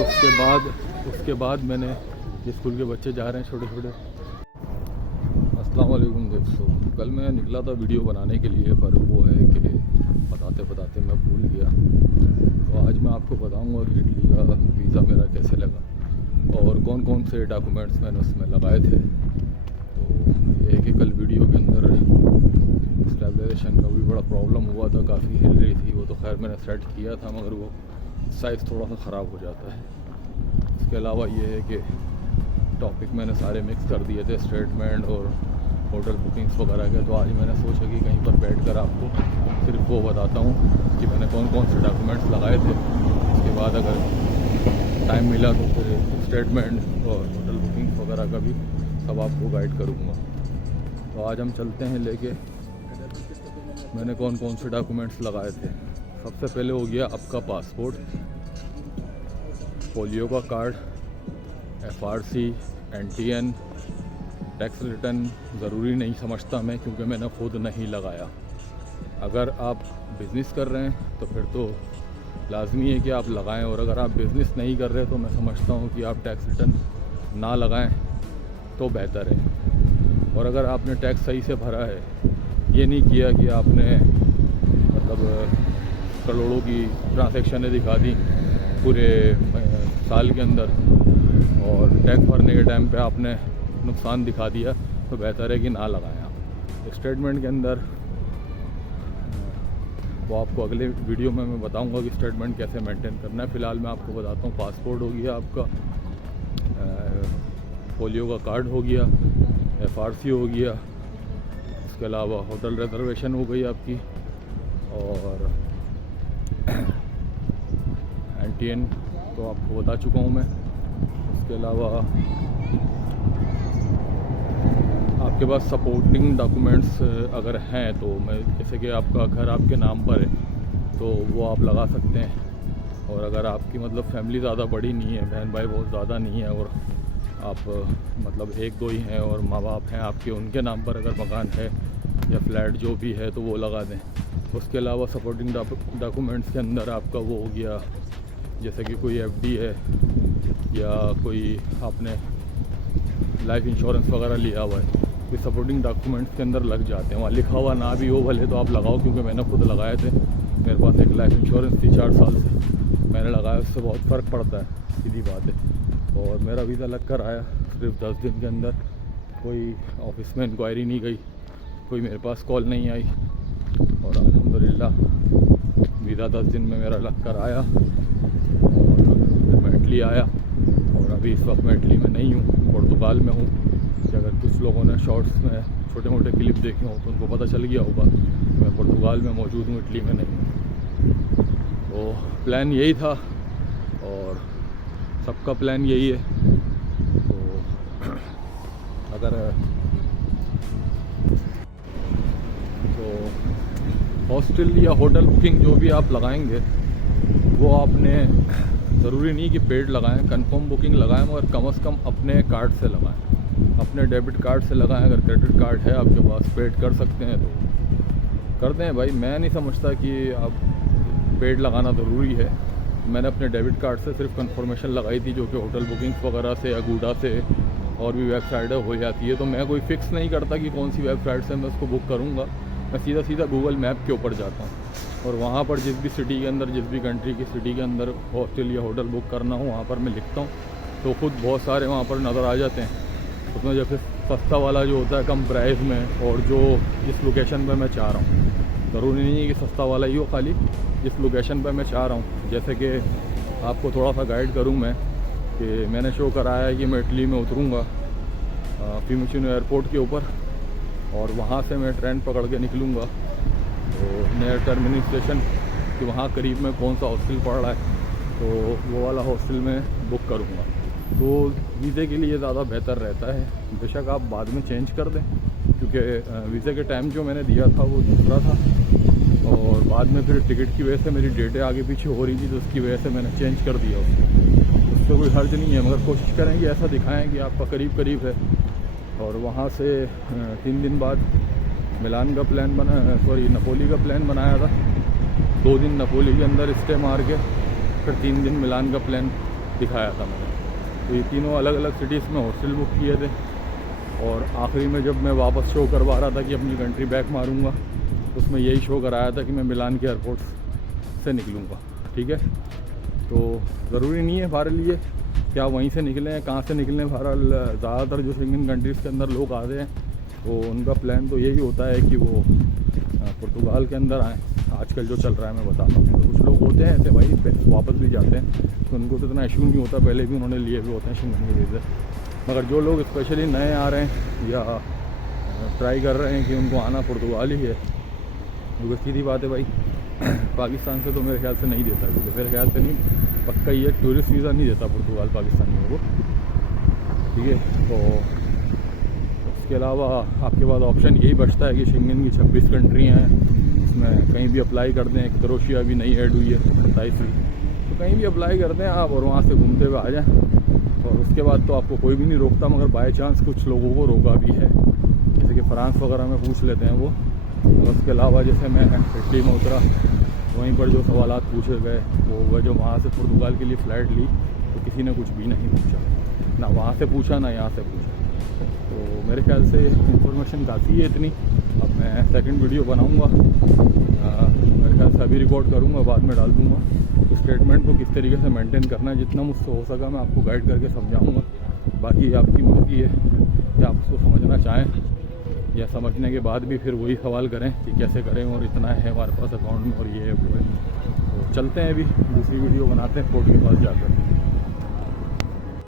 उसके बाद मैंने ये स्कूल के बच्चे जा रहे हैं छोटे छोटे। अस्सलाम वालेकुम दोस्तों, कल मैं निकला था वीडियो बनाने के लिए, पर वो है कि बताते बताते मैं भूल गया। तो आज मैं आपको बताऊंगा कि इटली का वीज़ा मेरा कैसे लगा और कौन कौन से डॉक्यूमेंट्स मैंने उसमें लगाए थे। तो ये है कि कल वीडियो के अंदर स्टेबलाइजेशन का भी बड़ा प्रॉब्लम हुआ था, काफ़ी हिल रही थी। वो तो खैर मैंने सेट किया था, मगर वो साइज़ थोड़ा सा ख़राब हो जाता है। इसके अलावा ये है कि टॉपिक मैंने सारे मिक्स कर दिए थे, स्टेटमेंट और होटल बुकिंग्स वगैरह के। तो आज मैंने सोचा कि कहीं पर बैठ कर आपको सिर्फ वो बताता हूँ कि मैंने कौन कौन से डॉक्यूमेंट्स लगाए थे। उसके बाद अगर टाइम मिला तो फिर स्टेटमेंट और होटल बुकिंग्स वगैरह का भी सब आपको गाइड करूँगा। तो आज हम चलते हैं लेके मैंने कौन कौन से डॉक्यूमेंट्स लगाए थे। सबसे पहले हो गया आपका पासपोर्ट, पोलियो का card, FRC, NTN, tax return ज़रूरी नहीं समझता मैं, क्योंकि मैंने खुद नहीं लगाया। अगर आप बिज़नेस कर रहे हैं तो फिर तो लाजमी है कि आप लगाएं, और अगर आप बिज़नेस नहीं कर रहे तो मैं समझता हूँ कि आप टैक्स रिटर्न ना लगाएं तो बेहतर है। और अगर आपने टैक्स सही से भरा है, ये नहीं किया कि आपने मतलब करोड़ों की ट्रांजैक्शनें दिखा दी पूरे साल के अंदर और टैक्स भरने के टाइम पे आपने नुकसान दिखा दिया, तो बेहतर है कि ना लगाएं आप। स्टेटमेंट के अंदर वो आपको अगले वीडियो में मैं बताऊंगा कि स्टेटमेंट कैसे मेंटेन करना है। फ़िलहाल मैं आपको बताता हूँ। पासपोर्ट हो गया आपका, पोलियो का कार्ड हो गया, FRC हो गया, इसके अलावा होटल रिजर्वेशन हो गई आपकी, और NTN तो आपको बता चुका हूँ मैं। इसके अलावा आपके पास सपोर्टिंग डॉक्यूमेंट्स अगर हैं तो मैं, जैसे कि आपका घर आपके नाम पर है तो वो आप लगा सकते हैं। और अगर आपकी मतलब फैमिली ज़्यादा बड़ी नहीं है, बहन भाई बहुत ज़्यादा नहीं है, और आप मतलब एक दो ही हैं और माँ बाप हैं आपके, उनके नाम पर अगर मकान है या फ्लैट जो भी है तो वो लगा दें। उसके अलावा सपोर्टिंग डॉक्यूमेंट्स के अंदर आपका वो हो गया, जैसे कि कोई FD है या कोई आपने लाइफ इंश्योरेंस वगैरह लिया हुआ है, तो सपोर्टिंग डॉक्यूमेंट्स के अंदर लग जाते हैं। वहाँ लिखा हुआ ना भी हो भले तो आप लगाओ, क्योंकि मैंने खुद लगाए थे। मेरे पास एक लाइफ इंश्योरेंस थी 4 साल से, मैंने लगाया, उससे बहुत फ़र्क पड़ता है, सीधी बात है। और मेरा वीज़ा लग कर आया सिर्फ 10 दिन के अंदर। कोई ऑफिस में इंक्वायरी नहीं गई, कोई मेरे पास कॉल नहीं आई, और अल्हम्दुलिल्लाह वीज़ा 10 दिन में मेरा लग कर आया। और मैं इटली आया, और अभी इस वक्त मैं इटली में नहीं हूँ, पुर्तगाल में हूँ। कि अगर कुछ लोगों ने शॉर्ट्स में छोटे मोटे क्लिप देखे हों तो उनको पता चल गया होगा मैं पुर्तगाल में मौजूद हूँ, इटली में नहीं हूँ। तो प्लान यही था और सबका प्लान यही है। तो अगर हॉस्टल या होटल बुकिंग जो भी आप लगाएंगे वो आपने ज़रूरी नहीं कि पेड लगाएं, कंफर्म बुकिंग लगाएं, मगर कम से कम अपने कार्ड से लगाएं, अपने डेबिट कार्ड से लगाएं। अगर क्रेडिट कार्ड है आपके पास, पेड कर सकते हैं तो करते हैं भाई। मैं नहीं समझता कि आप पेड लगाना ज़रूरी है। मैंने अपने डेबिट कार्ड से सिर्फ कंफर्मेशन लगाई थी, जो कि होटल बुकिंग्स वगैरह से, अगूडा से और भी वेबसाइटें हो जाती है। तो मैं कोई फ़िक्स नहीं करता कि कौन सी वेबसाइट से मैं उसको बुक करूँगा। मैं सीधा गूगल मैप के ऊपर जाता हूँ और वहाँ पर जिस भी सिटी के अंदर, जिस भी कंट्री की सिटी के अंदर हॉस्टल या होटल बुक करना हो, वहाँ पर मैं लिखता हूँ, तो खुद बहुत सारे वहाँ पर नज़र आ जाते हैं। उसमें जैसे सस्ता वाला जो होता है कम प्राइस में, और जो जिस लोकेशन पर मैं चाह रहा हूँ, ज़रूरी नहीं है कि सस्ता वाला ही हो, खाली जिस लोकेशन पर मैं चाह रहा हूँ। जैसे कि आपको थोड़ा सा गाइड करूँ मैं, कि मैंने शो कराया है कि मैं इटली में उतरूँगा फियूमिसिनो एयरपोर्ट के ऊपर, और वहाँ से मैं ट्रेन पकड़ के निकलूँगा तो नियर टर्मिनल स्टेशन कि वहाँ करीब में कौन सा हॉस्टल पड़ रहा है, तो वो वाला हॉस्टल में बुक करूँगा। तो वीज़े के लिए ज़्यादा बेहतर रहता है। बेशक आप बाद में चेंज कर दें, क्योंकि वीज़े के टाइम जो मैंने दिया था वो दूसरा था, और बाद में फिर टिकट की वजह से मेरी डेटें आगे पीछे हो रही थी, तो उसकी वजह से मैंने चेंज कर दिया उसको। उससे कोई हर्ज नहीं है, मगर कोशिश करें कि ऐसा दिखाएं कि आपका करीब करीब है। और वहाँ से 3 दिन बाद मिलान का प्लान नपोली का प्लान बनाया था। 2 दिन नपोली के अंदर स्टे मार के फिर 3 दिन मिलान का प्लान दिखाया था मैंने। तो ये तीनों अलग अलग सिटीज़ में हॉस्टल बुक किए थे, और आखिरी में जब मैं वापस शो करवा रहा था कि अपनी कंट्री बैक मारूंगा, तो उसमें यही शो कराया था कि मैं मिलान के एयरपोर्ट से निकलूँगा। ठीक है, तो ज़रूरी नहीं है बहरहाल ये क्या वहीं से निकलें, कहाँ से निकलें। बहरहाल ज़्यादातर जो शेंगन कंट्रीज़ के अंदर लोग आते हैं तो उनका प्लान तो यही होता है कि वो पुर्तगाल के अंदर आएँ। आजकल जो चल रहा है मैं बताता हूँ। तो कुछ लोग होते हैं ऐसे भाई वापस भी जाते हैं, तो उनको तो इतना इशू नहीं होता, पहले भी उन्होंने लिए हुए होते हैं शेंगन के वीज़े। मगर जो लोग स्पेशली नए आ रहे हैं या ट्राई कर रहे हैं कि उनको आना पुर्तगाल ही है, क्योंकि सीधी बात है भाई पाकिस्तान से तो मेरे ख्याल से नहीं देता, क्योंकि मेरे ख्याल से नहीं पक्का ये टूरिस्ट वीज़ा नहीं देता पुर्तगाल पाकिस्तानियों को। ठीक है, तो उसके अलावा आपके पास ऑप्शन यही बचता है कि शेंगन की 26 कंट्री हैं, उसमें कहीं भी अप्लाई कर दें। क्रोएशिया भी नई ऐड हुई है 27वीं, तो कहीं भी अप्लाई कर दें आप और वहाँ से घूमते हुए आ जाएँ। और उसके बाद तो आपको कोई भी नहीं रोकता, मगर बाई चांस कुछ लोगों को रोका भी है, जैसे कि फ़्रांस वगैरह में पूछ लेते हैं वो। और उसके अलावा जैसे मैं इटली में उतरा, वहीं पर जो सवालात पूछे गए वो जो वहाँ से पुर्तगाल के लिए फ़्लाइट ली तो किसी ने कुछ भी नहीं पूछा, ना वहाँ से पूछा ना यहाँ से पूछा। तो मेरे ख्याल से इंफॉर्मेशन काफ़ी है इतनी। अब मैं सेकंड वीडियो बनाऊँगा, मेरे ख्याल से अभी रिकॉर्ड करूँगा, बाद में डाल दूँगा। स्टेटमेंट को किस तरीके से मेंटेन करना है, जितना मुझसे हो सका मैं आपको गाइड करके समझाऊँगा। बाकी आपकी मर्ज़ी है कि आप उसको समझना चाहें या समझने के बाद भी फिर वही सवाल करें कि कैसे करें और इतना है हमारे पास अकाउंट में और ये है वो है। तो चलते हैं, अभी दूसरी वीडियो बनाते हैं पोर्ट के पास जाकर।